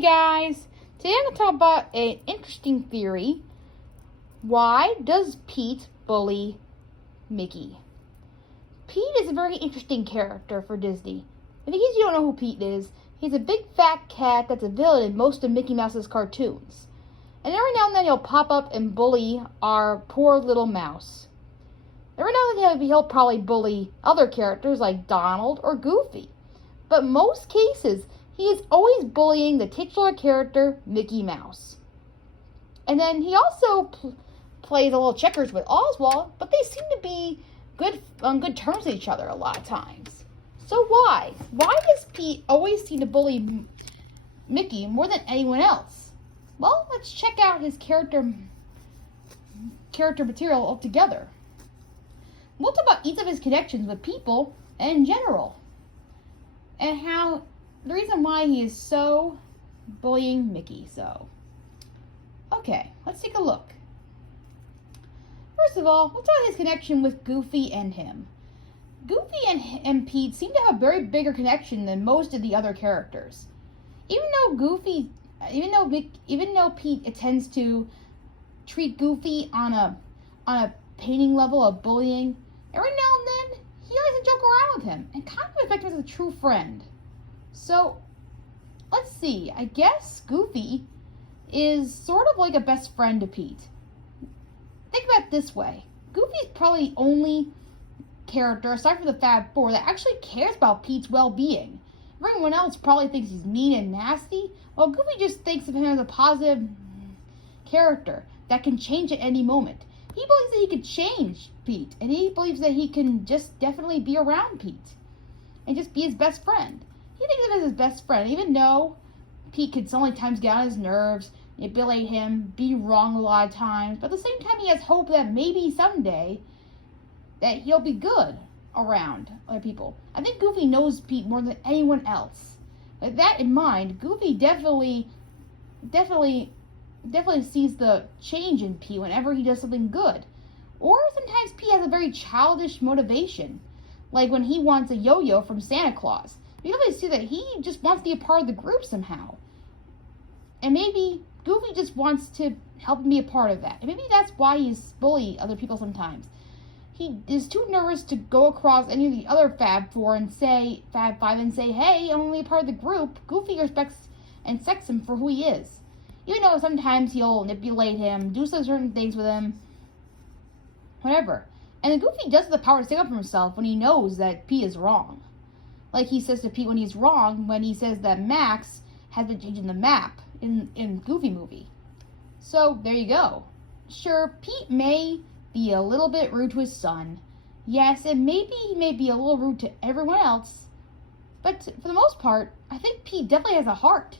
Hey guys, today I'm going to talk about an interesting theory. Why does Pete bully Mickey? Pete is a very interesting character for Disney. In case you don't know who Pete is, he's a big fat cat that's a villain in most of Mickey Mouse's cartoons. And every now and then he'll pop up and bully our poor little mouse. Every now and then he'll probably bully other characters like Donald or Goofy. But in most cases, he is always bullying the titular character, Mickey Mouse. And then he also plays a little checkers with Oswald, but they seem to be on good terms with each other a lot of times. So why? Why does Pete always seem to bully Mickey more than anyone else? Well, let's check out his character material altogether. We'll talk about each of his connections with people and in general, and how the reason why he is so bullying Mickey. So, okay, let's take a look. First of all, let's talk about his connection with Goofy and him. Goofy and Pete seem to have a very bigger connection than most of the other characters. Even though Pete tends to treat Goofy on a painting level of bullying, every now and then he likes to joke around with him and kind of respect him as a true friend. So, let's see. I guess Goofy is sort of like a best friend to Pete. Think about it this way. Goofy's probably the only character, aside from the Fab Four, that actually cares about Pete's well-being. Everyone else probably thinks he's mean and nasty, while Goofy just thinks of him as a positive character that can change at any moment. He believes that he could change Pete, and he believes that he can just definitely be around Pete and just be his best friend. He thinks of him as his best friend, even though Pete could sometimes get on his nerves, manipulate him, be wrong a lot of times. But at the same time, he has hope that maybe someday that he'll be good around other people. I think Goofy knows Pete more than anyone else. With that in mind, Goofy definitely sees the change in Pete whenever he does something good. Or sometimes Pete has a very childish motivation, like when he wants a yo-yo from Santa Claus. You always see that he just wants to be a part of the group somehow. And maybe Goofy just wants to help him be a part of that. And maybe that's why he's bullying other people sometimes. He is too nervous to go across any of the other Fab Five and say, hey, I'm only a part of the group. Goofy respects and accepts him for who he is. Even though sometimes he'll manipulate him, do some certain things with him, whatever. And then Goofy does have the power to stick up for himself when he knows that Pete is wrong. Like he says to Pete when he's wrong, when he says that Max has been changing the map in Goofy movie. So, there you go. Sure, Pete may be a little bit rude to his son. Yes, and maybe he may be a little rude to everyone else. But for the most part, I think Pete definitely has a heart.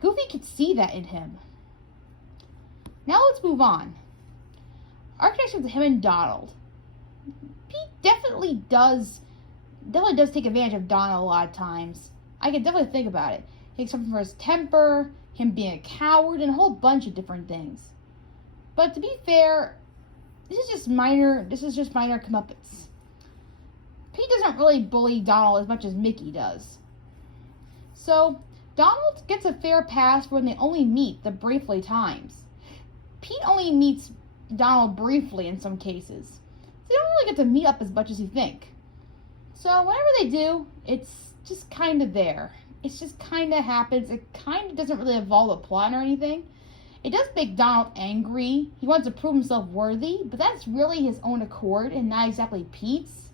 Goofy could see that in him. Now let's move on. Our connection with him and Donald. Pete definitely does take advantage of Donald a lot of times. I can definitely think about it. He takes something for his temper, him being a coward, and a whole bunch of different things. But to be fair, this is just minor comeuppance. Pete doesn't really bully Donald as much as Mickey does. So, Donald gets a fair pass when they only meet the briefly times. Pete only meets Donald briefly in some cases. So they don't really get to meet up as much as you think. So whenever they do, it's just kind of there. It just kind of happens. It kind of doesn't really involve a plot or anything. It does make Donald angry. He wants to prove himself worthy, but that's really his own accord and not exactly Pete's.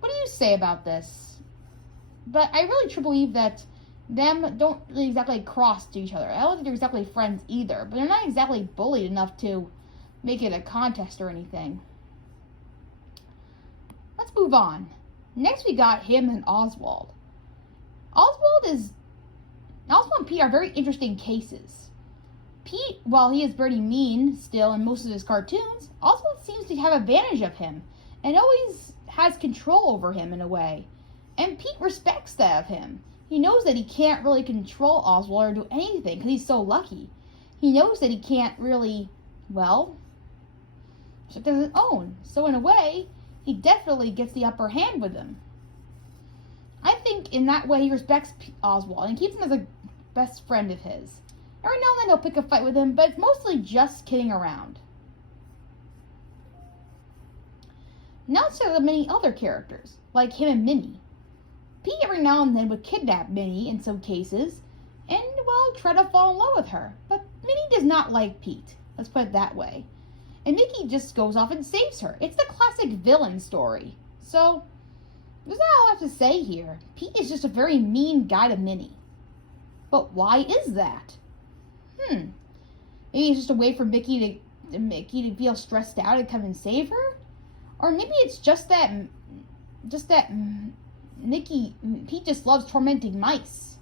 What do you say about this? But I really truly believe that them don't really exactly cross to each other. I don't think they're exactly friends either, but they're not exactly bullied enough to make it a contest or anything. Let's move on. Next we got him and Oswald. Oswald and Pete are very interesting cases. Pete, while he is very mean still in most of his cartoons, Oswald seems to have advantage of him and always has control over him in a way. And Pete respects that of him. He knows that he can't really control Oswald or do anything because he's so lucky. He knows that he can't really, protect his own. So in a way, he definitely gets the upper hand with him. I think in that way he respects Oswald and keeps him as best friend of his. Every now and then he'll pick a fight with him, but it's mostly just kidding around. Now let's talk about many other characters, like him and Minnie. Pete every now and then would kidnap Minnie in some cases, and, well, try to fall in love with her. But Minnie does not like Pete. Let's put it that way. And Mickey just goes off and saves her. It's the classic villain story. So, there's not all I have to say here. Pete is just a very mean guy to Minnie. But why is that? Maybe it's just a way for Mickey to feel stressed out and come and save her? Or maybe it's just that Pete just loves tormenting mice.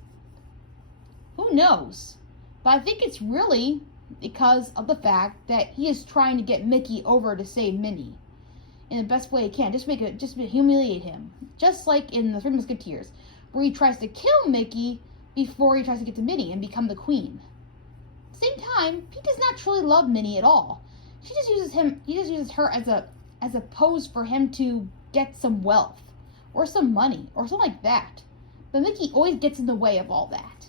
Who knows? But I think it's really because of the fact that he is trying to get Mickey over to save Minnie in the best way he can. Just humiliate him. Just like in the Three Musketeers, where he tries to kill Mickey before he tries to get to Minnie and become the queen. At the same time, Pete does not truly love Minnie at all. He just uses her as a pose for him to get some wealth, or some money, or something like that. But Mickey always gets in the way of all that.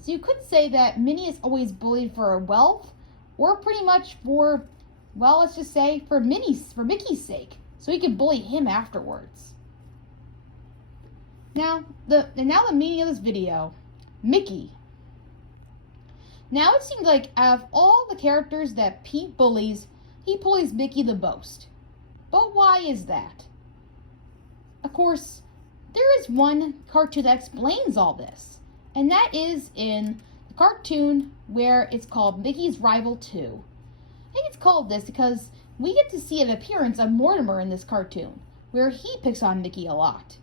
So you could say that Minnie is always bullied for her wealth, or pretty much for, well, let's just say for Mickey's sake, so he can bully him afterwards. Now the meaning of this video, Mickey. Now it seems like out of all the characters that Pete bullies, he bullies Mickey the most. But why is that? Of course, there is one cartoon that explains all this, and that is in the cartoon where it's called Mickey's Rival 2. I think it's called this because we get to see an appearance of Mortimer in this cartoon, where he picks on Mickey a lot.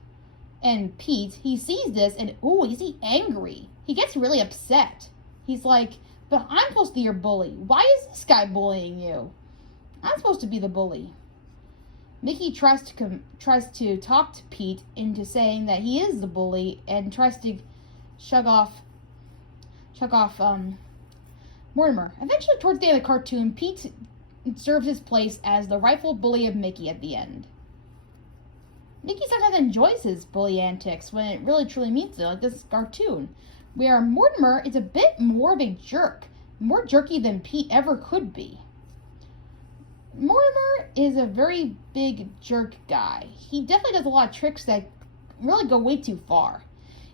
And Pete, he sees this and, is he angry? He gets really upset. He's like, but I'm supposed to be your bully. Why is this guy bullying you? I'm supposed to be the bully. Mickey tries to talk to Pete into saying that he is the bully and tries to shrug off Mortimer. Eventually, towards the end of the cartoon, Pete serves his place as the rightful bully of Mickey at the end. Mickey sometimes enjoys his bully antics when it really truly means it, like this cartoon, where Mortimer is a bit more of a jerk, more jerky than Pete ever could be. Mortimer is a very big jerk guy. He definitely does a lot of tricks that really go way too far.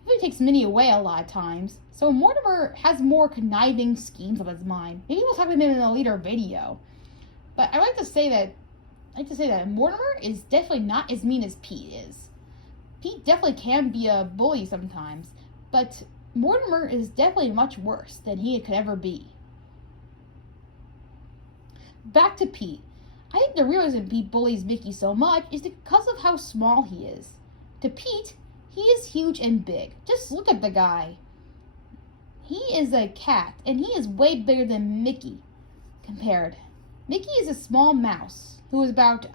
He really takes Minnie away a lot of times. So Mortimer has more conniving schemes on his mind. Maybe we'll talk about him in a later video. But I like to say that Mortimer is definitely not as mean as Pete is. Pete definitely can be a bully sometimes, but Mortimer is definitely much worse than he could ever be. Back to Pete. I think the reason Pete bullies Mickey so much is because of how small he is. To Pete, he is huge and big. Just look at the guy. He is a cat, and he is way bigger than Mickey compared. Mickey is a small mouse who is about,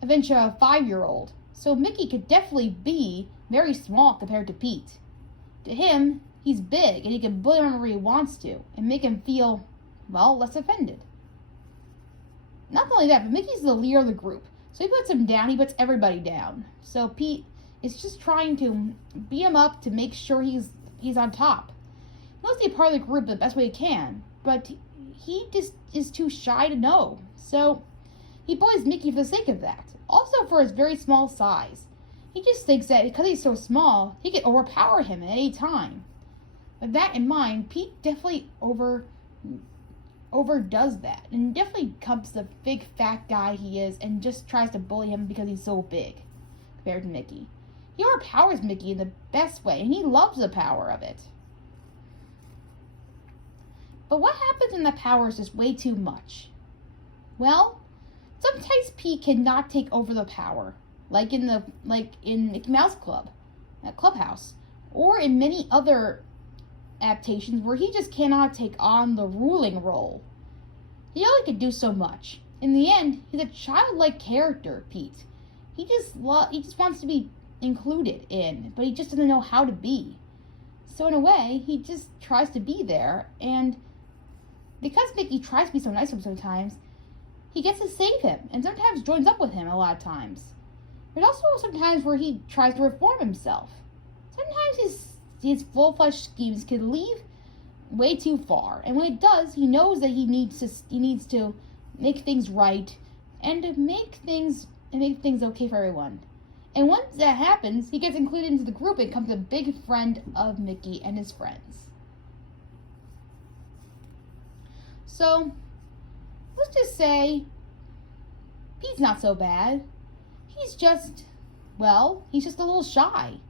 eventually a 5-year-old. So Mickey could definitely be very small compared to Pete. To him, he's big, and he can bully him whenever he wants to, and make him feel, less offended. Not only that, but Mickey's the leader of the group. So he puts him down, he puts everybody down. So Pete is just trying to beat him up to make sure he's on top. He wants to be part of the group the best way he can, but he just is too shy to know. So he bullies Mickey for the sake of that. Also for his very small size. He just thinks that because he's so small, he can overpower him at any time. With that in mind, Pete definitely overdoes that, and definitely becomes the big fat guy he is and just tries to bully him because he's so big compared to Mickey. He overpowers Mickey in the best way, and he loves the power of it. But what happens when the power is just way too much? Well, sometimes Pete cannot take over the power, like in Mickey Mouse Club, that clubhouse, or in many other adaptations where he just cannot take on the ruling role. He only can do so much. In the end, he's a childlike character, Pete. He just wants to be included in, but he just doesn't know how to be. So in a way, he just tries to be there, and because Mickey tries to be so nice to him sometimes, he gets to save him, and sometimes joins up with him a lot of times. There's also sometimes where he tries to reform himself. Sometimes his full-fledged schemes could lead way too far. And when it does, he knows that he needs to make things right and to make things okay for everyone. And once that happens, he gets included into the group and becomes a big friend of Mickey and his friends. So, let's just say Pete's not so bad. He's just a little shy.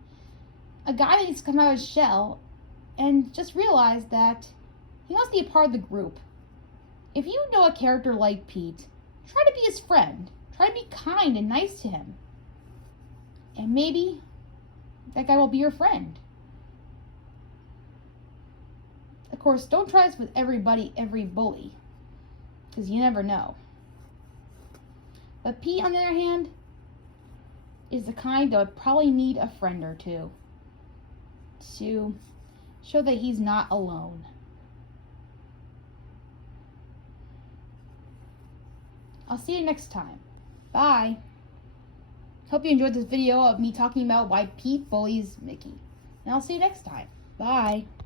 A guy that needs to come out of his shell and just realize that he wants to be a part of the group. If you know a character like Pete, try to be his friend. Try to be kind and nice to him. And maybe that guy will be your friend. Of course, don't try this with every bully, because you never know. But Pete, on the other hand, is the kind that would probably need a friend or two to show that he's not alone. I'll see you next time. Bye. Hope you enjoyed this video of me talking about why Pete bullies Mickey. And I'll see you next time. Bye.